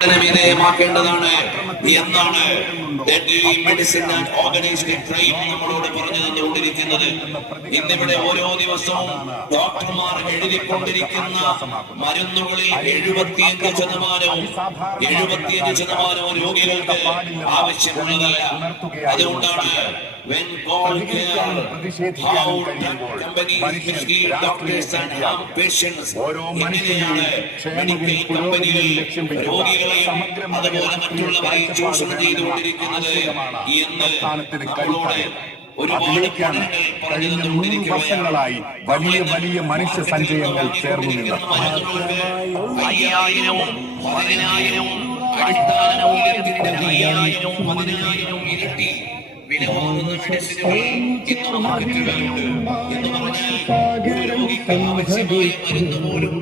വിധേയമാക്കേണ്ടതാണ് എന്നാണ് medicine and organised crime നമ്മളോട് പറഞ്ഞു തന്നുകൊണ്ടിരിക്കുന്നത്. ഇന്നിവിടെ ഓരോ ദിവസവും ഡോക്ടർമാർ എഴുതിക്കൊണ്ടിരിക്കുന്ന മരുന്നുകളിൽ 75% രോഗികൾക്ക് ആവശ്യമുള്ളതല്ല. അതുകൊണ്ടാണ് when called here, how companies mislead doctors and harm patients. എങ്ങനെയാണ് മെഡിക്കൽ കമ്പനികൾ രോഗികളെയും അതുപോലെ മറ്റുള്ളവരെയും ചൂഷണം ചെയ്തുകൊണ്ടിരിക്കുന്നത് എന്ന് നമ്മളോട് ഒരുപാട് പറഞ്ഞു തന്നുകൊണ്ടിരിക്കുകയാണ്. വലിയ വലിയ മനുഷ്യ സഞ്ചയങ്ങൾ ചേർന്നു നിന്ന് 5000-ഉം 10000-ഉം അടിസ്ഥാന മൂല്യത്തിന്റെ 5000-ഉം 10000-ഉം ഇരട്ടി വില വാങ്ങുന്ന മെഡിസിനുകൾ ഇന്ന് മാർക്കറ്റുകളിലുണ്ട്. എന്ന് പറഞ്ഞാൽ ഒരു രോഗിക്ക് ആവശ്യമായ മരുന്ന് പോലും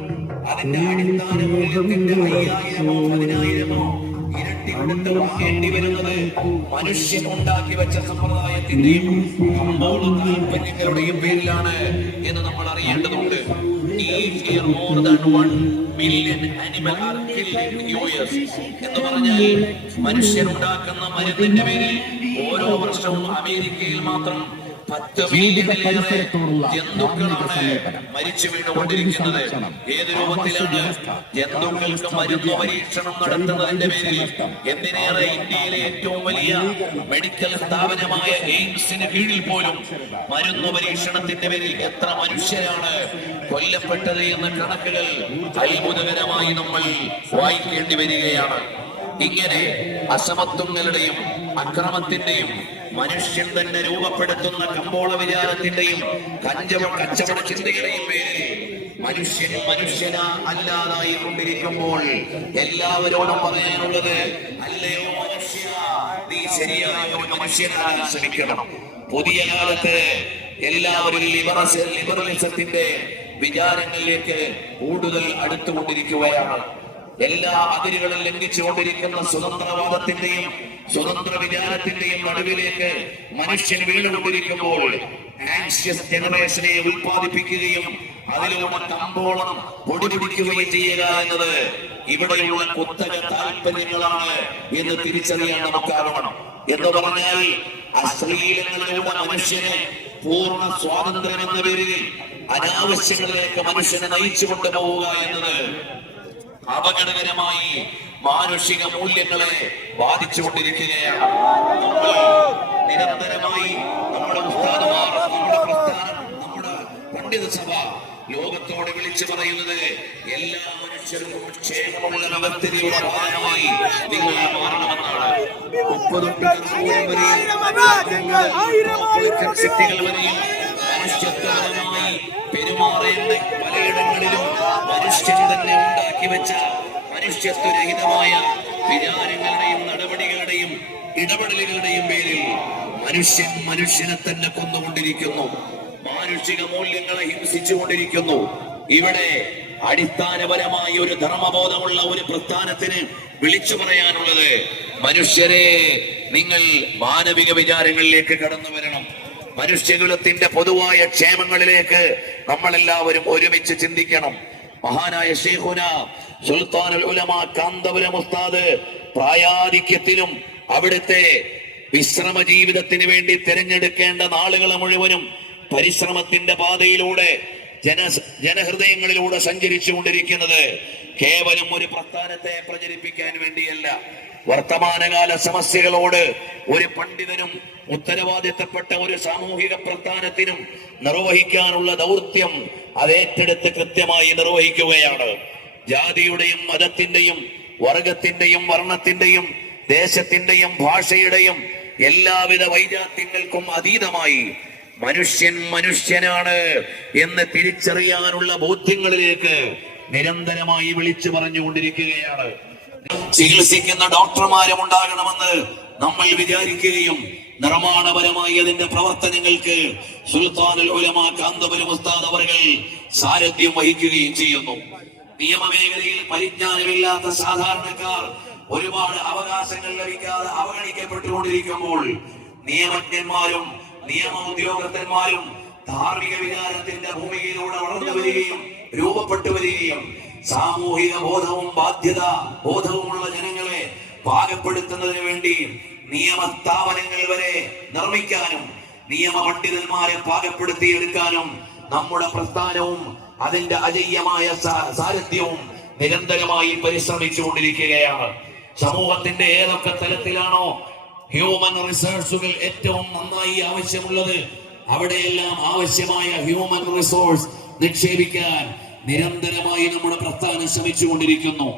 അതിന്റെ അടിസ്ഥാന മൂല്യത്തിന്റെ 5000-മോ 10000-മോ ഇരട്ടി കൊടുത്ത് വാങ്ങേണ്ടി വരുന്നത് മനുഷ്യൻ ഉണ്ടാക്കി വെച്ച സമ്പ്രദായത്തിന്റെയും കമ്പോള താൽപര്യങ്ങളുടെയും പേരിലാണ് എന്ന് നമ്മൾ അറിയേണ്ടതുണ്ട്. more than 1 million animal are killed in US എന്ന് പറഞ്ഞാൽ മനുഷ്യനുണ്ടാക്കുന്ന മരുന്നിന്റെ പേരിൽ ഓരോ വർഷവും അമേരിക്കയിൽ മാത്രം 10 മില്യണിലേറെ ജന്തുക്കളാണ് മരിച്ചു വീണുകൊണ്ടിരിക്കുന്നത്. ഏത് രൂപത്തിലാണ് ജന്തുക്കൾക്ക് മരുന്ന് പരീക്ഷണം നടത്തുന്നതിന്റെ പേരിൽ എന്തിനേറെ ഇന്ത്യയിലെ ഏറ്റവും വലിയ മെഡിക്കൽ സ്ഥാപനമായ എയിംസിന് കീഴിൽ പോലും മരുന്ന് പരീക്ഷണത്തിന്റെ പേരിൽ എത്ര മനുഷ്യരാണ് കൊല്ലപ്പെട്ടത് എന്ന കണക്കുകൾ അത്ഭുതകരമായി നമ്മൾ വായിക്കേണ്ടി വരികയാണ്. ഇങ്ങനെ അസമത്വങ്ങളുടെയും അക്രമത്തിന്റെയും മനുഷ്യൻ തന്നെ രൂപപ്പെടുത്തുന്ന കമ്പോള വിചാരത്തിന്റെയും കച്ചവട ചിന്തയുടെയും പേരിൽ മനുഷ്യന അല്ലാതായി കൊണ്ടിരിക്കുമ്പോൾ എല്ലാവരോടും പറയാനുള്ളത്, അല്ലയോ മനുഷ്യ, നീ ശരിയായ ഒരു മനുഷ്യനാകാൻ ശ്രമിക്കണം. പുതിയ കാലത്ത് എല്ലാവരും ലിബറലിസത്തിന്റെ വിചാരങ്ങളിലേക്ക് കൂടുതൽ അടുത്തുകൊണ്ടിരിക്കുകയാണ്. എല്ലാ അതിരുകളും ലംഘിച്ചുകൊണ്ടിരിക്കുന്ന സ്വതന്ത്രവാദത്തിന്റെയും സ്വതന്ത്ര വിചാരത്തിന്റെയും നടുവിലേക്ക് മനുഷ്യൻ വീണുകൊണ്ടിരിക്കുമ്പോൾ ആൻഷ്യസ് ജനറേഷനെ ഉത്പാദിപ്പിക്കുകയും അതിലൂടെ കമ്പോളം പൊടിപിടിക്കുകയും ചെയ്യുക എന്നത് ഇവിടെയുള്ള കുത്തക താല്പര്യങ്ങളാണ് എന്ന് തിരിച്ചറിയാൻ നമുക്കാകണം. എന്ന് പറഞ്ഞാൽ അശ്ലീലങ്ങളിലൂടെ മനുഷ്യനെ പൂർണ്ണ സ്വാതന്ത്ര്യം എന്ന പേരിൽ അനാവശ്യങ്ങളിലേക്ക് മനുഷ്യനെ നയിച്ചു കൊണ്ടുപോവുക എന്നത് അപകടകരമായി മാനുഷിക മൂല്യങ്ങളെ ബാധിച്ചുകൊണ്ടിരിക്കുകയാണ്. നമ്മൾ നിരന്തരമായി നമ്മുടെ ഉസ്താദുമാർ, നമ്മുടെ പ്രസ്ഥാനം, നമ്മുടെ പണ്ഡിത സഭ ലോകത്തോട് വിളിച്ചു പറയുന്നത് എല്ലാ മനുഷ്യർക്കും ക്ഷേമമുള്ള വ്യവസ്ഥിതിയുടെ ഭാഗമായി നിങ്ങൾ മാറണമെന്നാണ്. 30 ശക്തികൾ വരെയും മനുഷ്യത്വപരമായി പെരുമാറേണ്ട പലയിടങ്ങളിലും മനുഷ്യൻ തന്നെ ഉണ്ടാക്കി വെച്ച മനുഷ്യത്വരഹിതമായ വിചാരങ്ങളുടെയും നടപടികളുടെയും ഇടപെടലുകളുടെയും പേരിൽ മനുഷ്യനെ തന്നെ കൊന്നുകൊണ്ടിരിക്കുന്നു. മാനുഷിക മൂല്യങ്ങളെ ഹിംസിച്ചുകൊണ്ടിരിക്കുന്നു. ഇവിടെ അടിസ്ഥാനപരമായി ഒരു ധർമ്മബോധമുള്ള ഒരു പ്രസ്ഥാനത്തിന് വിളിച്ചു പറയാനുള്ളത്, മനുഷ്യരെ, നിങ്ങൾ മാനവിക വിചാരങ്ങളിലേക്ക് കടന്നു വരണം. മനുഷ്യകുലത്തിന്റെ പൊതുവായ ക്ഷേമങ്ങളിലേക്ക് നമ്മളെല്ലാവരും ഒരുമിച്ച് ചിന്തിക്കണം. മഹാനായ ശൈഖുന സുൽത്താനുൽ ഉലമാ കാന്തപുരം ഉസ്താദ് പ്രായാധിക്യത്തിലും അവിടുത്തെ വിശ്രമ ജീവിതത്തിന് വേണ്ടി തിരഞ്ഞെടുക്കേണ്ട നാളുകളെ മുഴുവനും പരിശ്രമത്തിന്റെ പാതയിലൂടെ ജനഹൃദയങ്ങളിലൂടെ സഞ്ചരിച്ചു കൊണ്ടിരിക്കുന്നത് കേവലം ഒരു പ്രസ്ഥാനത്തെ പ്രചരിപ്പിക്കാൻ വേണ്ടിയല്ല. വർത്തമാനകാല സമസ്യകളോട് ഒരു പണ്ഡിതനും ഉത്തരവാദിത്തപ്പെട്ട ഒരു സാമൂഹിക പ്രസ്ഥാനത്തിനും നിർവഹിക്കാനുള്ള ദൗത്യം അതേറ്റെടുത്ത് കൃത്യമായി നിർവഹിക്കുകയാണ്. ജാതിയുടെയും മതത്തിന്റെയും വർഗത്തിന്റെയും വർണ്ണത്തിന്റെയും ദേശത്തിന്റെയും ഭാഷയുടെയും എല്ലാവിധ വൈജാത്യങ്ങൾക്കും അതീതമായി മനുഷ്യനാണ് എന്ന് തിരിച്ചറിയാനുള്ള ബോധ്യങ്ങളിലേക്ക് നിരന്തരമായി വിളിച്ചു പറഞ്ഞുകൊണ്ടിരിക്കുകയാണ്. ചികിത്സിക്കുന്ന ഡോക്ടർമാരും ഉണ്ടാകണമെന്ന് നമ്മൾ വിചാരിക്കുകയും നിർമ്മാണപരമായി അതിന്റെ പ്രവർത്തനങ്ങൾക്ക് സുൽത്താനുൽ ഉലമാ കാന്തപുരം ഉസ്താദ് അവர்கள் സാരഥ്യം വഹിക്കുകയും ചെയ്യുന്നു. നിയമമേഖലയിൽ പരിജ്ഞാനമില്ലാത്ത സാധാരണക്കാർ ഒരുപാട് അവകാശങ്ങൾ ലഭിക്കാതെ അവഗണിക്കപ്പെട്ടുകൊണ്ടിരിക്കുമ്പോൾ നിയമജ്ഞന്മാരും നിയമ ഉദ്യോഗസ്ഥന്മാരും ധാർമ്മിക വിചാരത്തിന്റെ ഭൂമികയിലൂടെ വളർന്നു വരികയും രൂപപ്പെട്ടു വരികയും സാമൂഹിക ബോധവും ബാധ്യത ബോധവുമുള്ള ജനങ്ങളെ പാകപ്പെടുത്തുന്നതിന് വേണ്ടി നിയമസ്ഥാപനങ്ങൾ വരെ നിർമ്മിക്കാനും നിയമ പണ്ഡിതന്മാരെ പാകപ്പെടുത്തിയെടുക്കാനും നമ്മുടെ പ്രസ്ഥാനവും അതിന്റെ അജയ്യമായ സാരഥ്യവും നിരന്തരമായി പരിശ്രമിച്ചുകൊണ്ടിരിക്കുകയാണ്. സമൂഹത്തിന്റെ ഏതൊക്കെ തലത്തിലാണോ ഹ്യൂമൻ റിസോഴ്സുകൾ ഏറ്റവും നന്നായി ആവശ്യമുള്ളത് അവിടെയെല്ലാം ആവശ്യമായ ഹ്യൂമൻ റിസോഴ്സ് നിക്ഷേപിക്കാൻ നിരന്തരമായി നമ്മുടെ പ്രസ്ഥാനം ശ്രമിച്ചുകൊണ്ടിരിക്കുന്നു.